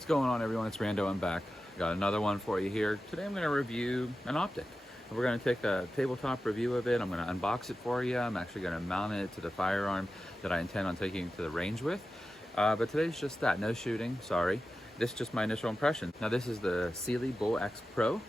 What's going on, everyone? It's Rando. I'm back. Got another one for you here. Today I'm going to review an optic. We're going to take a tabletop review of it. I'm going to unbox it for you. I'm actually going to mount it to the firearm that I intend on taking to the range with. But today's just that. No shooting, sorry. This is just my initial impression. Now this is the Cyelee Bull X Pro.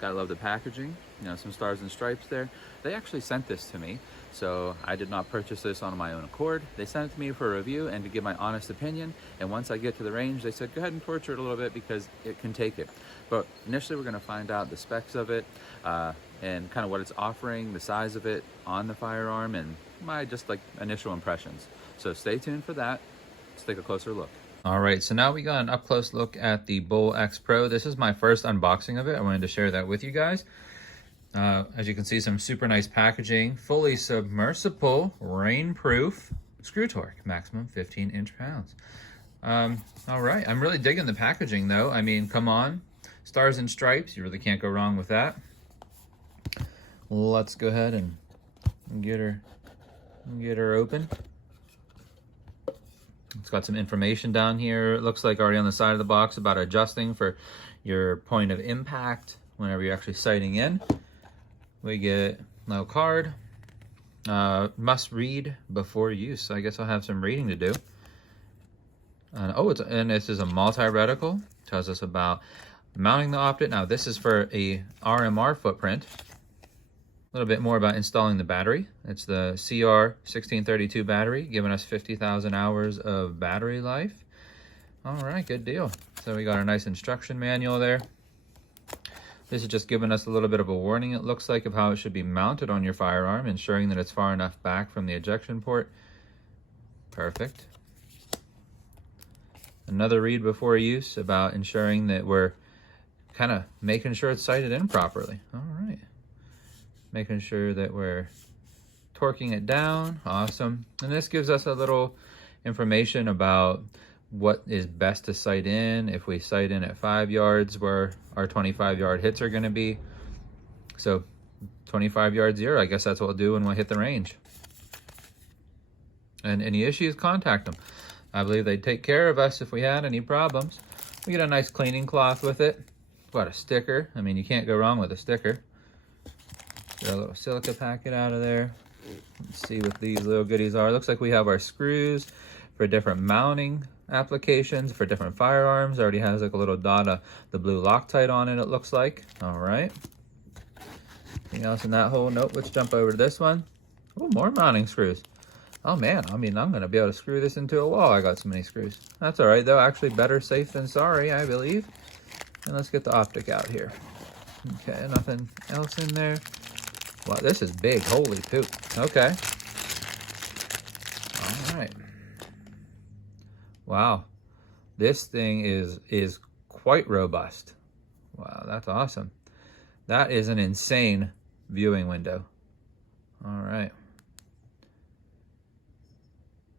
Gotta love the packaging. You know, some stars and stripes there. They actually sent this to me, so I did not purchase this on my own accord. They sent it to me for a review and to give my honest opinion. And once I get to the range, they said, go ahead and torture it a little bit because it can take it. But initially we're gonna find out the specs of it and kind of what it's offering, the size of it on the firearm, and my just like initial impressions. So stay tuned for that. Let's take a closer look. All right, so now we got an up-close look at the Bull X Pro. This is my first unboxing of it. I wanted to share that with you guys. As you can see, some super nice packaging, fully submersible, rain-proof, screw torque, maximum 15 inch-pounds. All right, I'm really digging the packaging though. I mean, come on, stars and stripes, you really can't go wrong with that. Let's go ahead and get her open. It's got some information down here. It looks like already on the side of the box about adjusting for your point of impact whenever you're actually sighting in. We get a little card. Must read before use. I guess I'll have some reading to do. And this is a multi-reticle. Tells us about mounting the optic. Now this is for a RMR footprint. A little bit more about installing the battery. It's the CR1632 battery, giving us 50,000 hours of battery life. All right, good deal. So we got our nice instruction manual there. This is just giving us a little bit of a warning, it looks like, of how it should be mounted on your firearm, ensuring that it's far enough back from the ejection port. Perfect. Another read before use about ensuring that we're kind of making sure it's sighted in properly. All right. Making sure that we're torquing it down. Awesome. And this gives us a little information about what is best to sight in. If we sight in at 5 yards, where our 25-yard hits are going to be. So 25 yards here, I guess that's what we'll do when we hit the range. And any issues, contact them. I believe they'd take care of us if we had any problems. We get a nice cleaning cloth with it. Got a sticker. I mean, you can't go wrong with a sticker. Get a little silica packet out of there. Let's see what these little goodies are. Looks like we have our screws for different mounting applications for different firearms. Already has like a little dot of the blue Loctite on it, it looks like. All right. Anything else in that hole? Nope. Let's jump over to this one. Oh, more mounting screws. Oh man, I mean, I'm gonna be able to screw this into a wall. I got so many screws. That's all right though. Actually, better safe than sorry, I believe. And let's get the optic out here. Okay, nothing else in there. Wow, this is big. Holy poop. Okay. All right. Wow. This thing is quite robust. Wow, that's awesome. That is an insane viewing window. All right.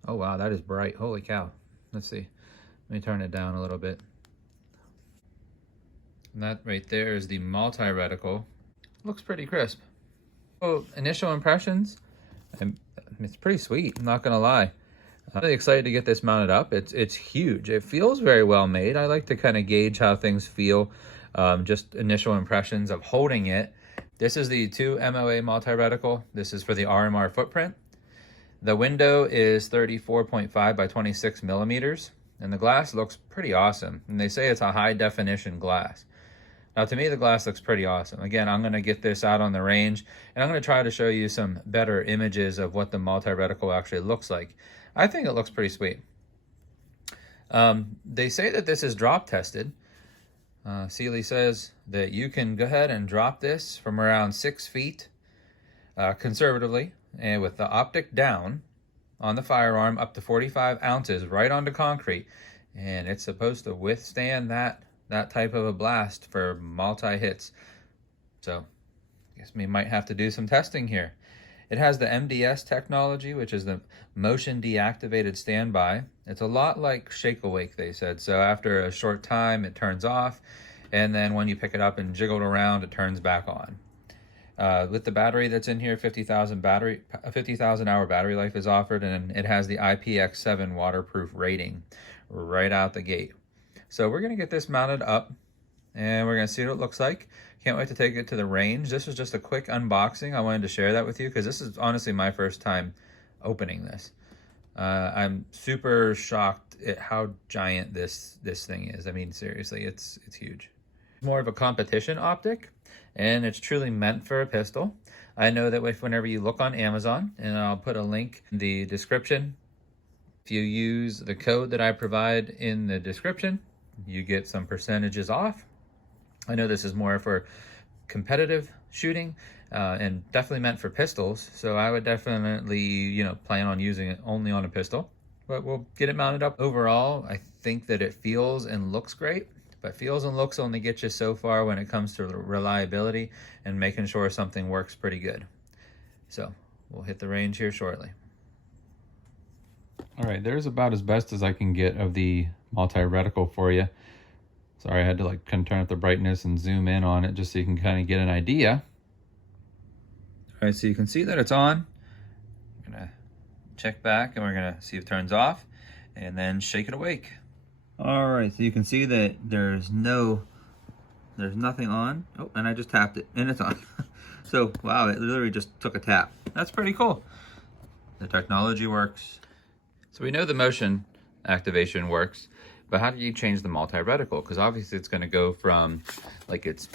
Oh, wow, that is bright. Holy cow. Let's see. Let me turn it down a little bit. And that right there is the multi-reticle. Looks pretty crisp. So, initial impressions, it's pretty sweet, I'm not gonna lie. I'm really excited to get this mounted up. It's huge. It feels very well made. I like to kind of gauge how things feel, just initial impressions of holding it. This is the 2 MOA multi-reticle. This is for the RMR footprint. The window is 34.5 by 26 millimeters, and the glass looks pretty awesome. And they say it's a high definition glass. Now, to me, the glass looks pretty awesome. Again, I'm going to get this out on the range, and I'm going to try to show you some better images of what the multi-reticle actually looks like. I think it looks pretty sweet. They say that this is drop tested. Cyelee says that you can go ahead and drop this from around 6 feet conservatively, and with the optic down on the firearm up to 45 ounces right onto concrete, and it's supposed to withstand that type of a blast for multi-hits. So I guess we might have to do some testing here. It has the MDS technology, which is the motion deactivated standby. It's a lot like Shake Awake, they said. So after a short time, it turns off, and then when you pick it up and jiggle it around, it turns back on. With the battery that's in here, 50,000 hour battery life is offered, and it has the IPX7 waterproof rating right out the gate. So we're gonna get this mounted up and we're gonna see what it looks like. Can't wait to take it to the range. This was just a quick unboxing. I wanted to share that with you because this is honestly my first time opening this. I'm super shocked at how giant this thing is. I mean, seriously, it's huge. More of a competition optic, and it's truly meant for a pistol. I know that whenever you look on Amazon, and I'll put a link in the description, if you use the code that I provide in the description, you get some percentages off. I know this is more for competitive shooting and definitely meant for pistols. So I would definitely, plan on using it only on a pistol, but we'll get it mounted up. Overall, I think that it feels and looks great, but feels and looks only get you so far when it comes to reliability and making sure something works pretty good. So we'll hit the range here shortly. All right, there's about as best as I can get of the multi-reticle for you. Sorry, I had to kind of turn up the brightness and zoom in on it just so you can kind of get an idea. All right, so you can see that it's on. I'm gonna check back and we're gonna see if it turns off and then shake it awake. All right, so you can see that there's nothing on. Oh, and I just tapped it and it's on. So, wow, it literally just took a tap. That's pretty cool. The technology works. So we know the motion activation works. But how do you change the multi-reticle? Because obviously it's going to go from its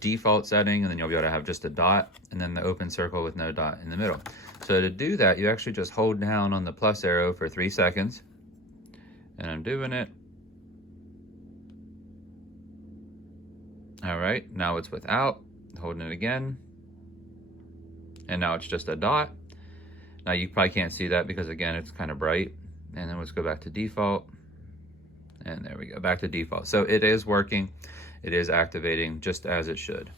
default setting, and then you'll be able to have just a dot, and then the open circle with no dot in the middle. So to do that, you actually just hold down on the plus arrow for 3 seconds. And I'm doing it. All right, now it's without, holding it again. And now it's just a dot. Now you probably can't see that because again, it's kind of bright. And then let's go back to default. And there we go, back to default. So it is working, it is activating just as it should.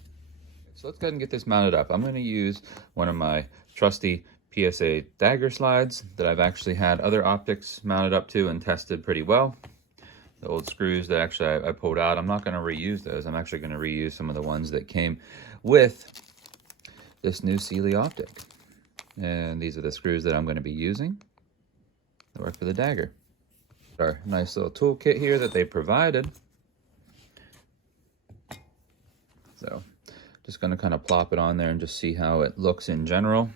So let's go ahead and get this mounted up. I'm gonna use one of my trusty PSA dagger slides that I've actually had other optics mounted up to and tested pretty well. The old screws that actually I pulled out, I'm not gonna reuse those. I'm actually gonna reuse some of the ones that came with this new Cyelee optic. And these are the screws that I'm gonna be using that work for the dagger. Our nice little toolkit here that they provided. So just going to kind of plop it on there and just see how it looks in general.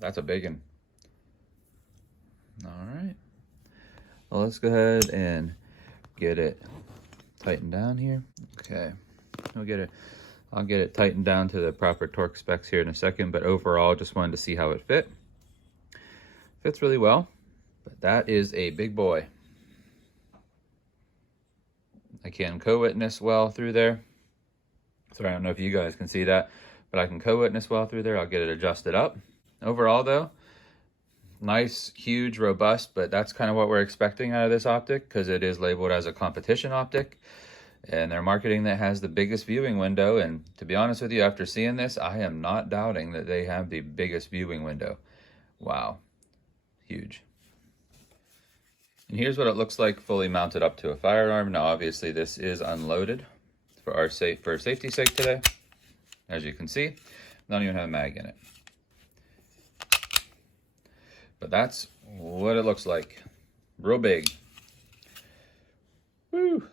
That's a big one. All right. Well, let's go ahead and get it tightened down here. Okay. I'll get it tightened down to the proper torque specs here in a second, but overall just wanted to see how it fit. Fits really well. But that is a big boy. I can co-witness well through there. Sorry, I don't know if you guys can see that, but I can co-witness well through there. I'll get it adjusted up. Overall though, nice, huge, robust, but that's kind of what we're expecting out of this optic because it is labeled as a competition optic. And they're marketing that has the biggest viewing window. And to be honest with you, after seeing this, I am not doubting that they have the biggest viewing window. Wow, huge. And here's what it looks like fully mounted up to a firearm. Now, obviously, this is unloaded for safety's sake today. As you can see, don't even have a mag in it. But that's what it looks like. Real big. Woo!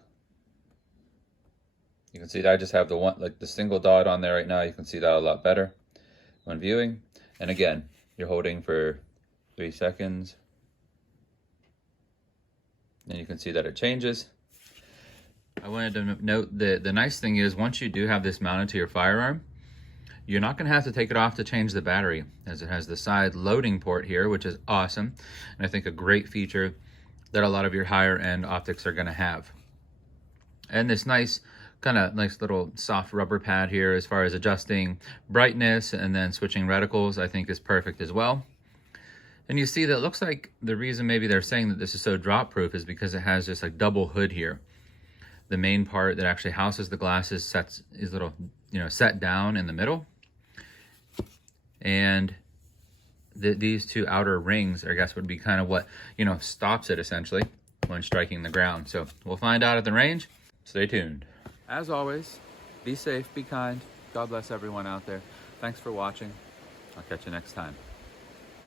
You can see that I just have the single dot on there right now. You can see that a lot better when viewing. And again, you're holding for 3 seconds. And you can see that it changes. I wanted to note that the nice thing is once you do have this mounted to your firearm, you're not going to have to take it off to change the battery, as it has the side loading port here, which is awesome. And I think a great feature that a lot of your higher end optics are going to have. And this nice little soft rubber pad here as far as adjusting brightness and then switching reticles, I think is perfect as well. And you see that it looks like the reason maybe they're saying that this is so drop proof is because it has this double hood here. The main part that actually houses the glasses is little, set down in the middle. And these two outer rings, I guess, would be kind of what, stops it essentially when striking the ground. So we'll find out at the range. Stay tuned. As always, be safe, be kind. God bless everyone out there. Thanks for watching. I'll catch you next time.